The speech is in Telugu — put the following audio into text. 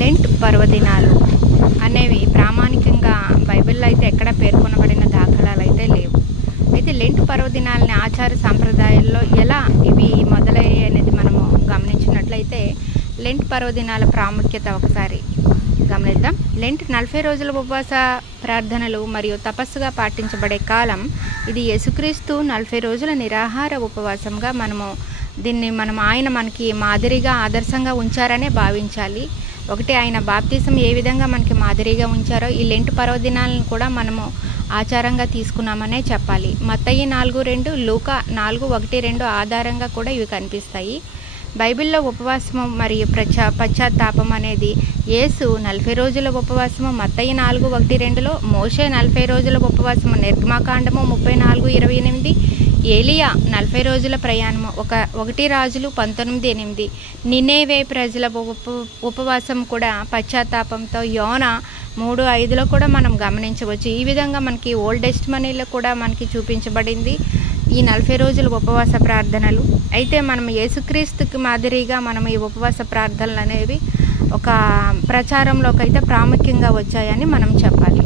లెంట్ పర్వదినాలు అనేవి ప్రామాణికంగా బైబిల్లో అయితే ఎక్కడ పేర్కొనబడిన దాఖలాలు అయితే లేవు. అయితే లెంట్ పర్వదినాలని ఆచార సాంప్రదాయాల్లో ఎలా ఇవి మొదలయ్యాయి అనేది మనము గమనించినట్లయితే లెంట్ పర్వదినాల ప్రాముఖ్యత ఒకసారి గమనిద్దాం. లెంట్ 40 రోజుల ఉపవాస ప్రార్థనలు మరియు తపస్సుగా పాటించబడే కాలం. ఇది యేసుక్రీస్తు 40 రోజుల నిరాహార ఉపవాసంగా దీన్ని ఆయన మనకి మాదిరిగా ఆదర్శంగా ఉంచారనే భావించాలి. ఒకటి, ఆయన బాప్తిసం ఏ విధంగా మనకి మాదిరిగా ఉంచారో ఈ లెంట్ పర్వదినాలను కూడా మనము ఆచారంగా తీసుకున్నామనే చెప్పాలి. మత్తయి 4:2, లూకా 4:1-2 ఆధారంగా కూడా ఇవి కనిపిస్తాయి. బైబిల్లో ఉపవాసము మరియు పశ్చాత్తాపం అనేది యేసు 40 రోజుల ఉపవాసము మత్తయి 4:1-2లో, మోషే 40 రోజుల ఉపవాసము నిర్గమకాండము 34:28, ఏలియా 40 రోజుల ప్రయాణము 1 రాజులు 19:8, నినేవే ప్రజల ఉపవాసం కూడా పశ్చాత్తాపంతో యోనా 3:5లో కూడా మనం గమనించవచ్చు. ఈ విధంగా మనకి ఓల్డ్ టెస్టిమనీలో కూడా మనకి చూపించబడింది ఈ 40 రోజుల ఉపవాస ప్రార్థనలు. అయితే మనం యేసుక్రీస్తుకి మాదిరిగా మనం ఈ ఉపవాస ప్రార్థనలు అనేవి ఒక ప్రచారంలోకి అయితే ప్రాముఖ్యంగా వచ్చాయని మనం చెప్పాలి.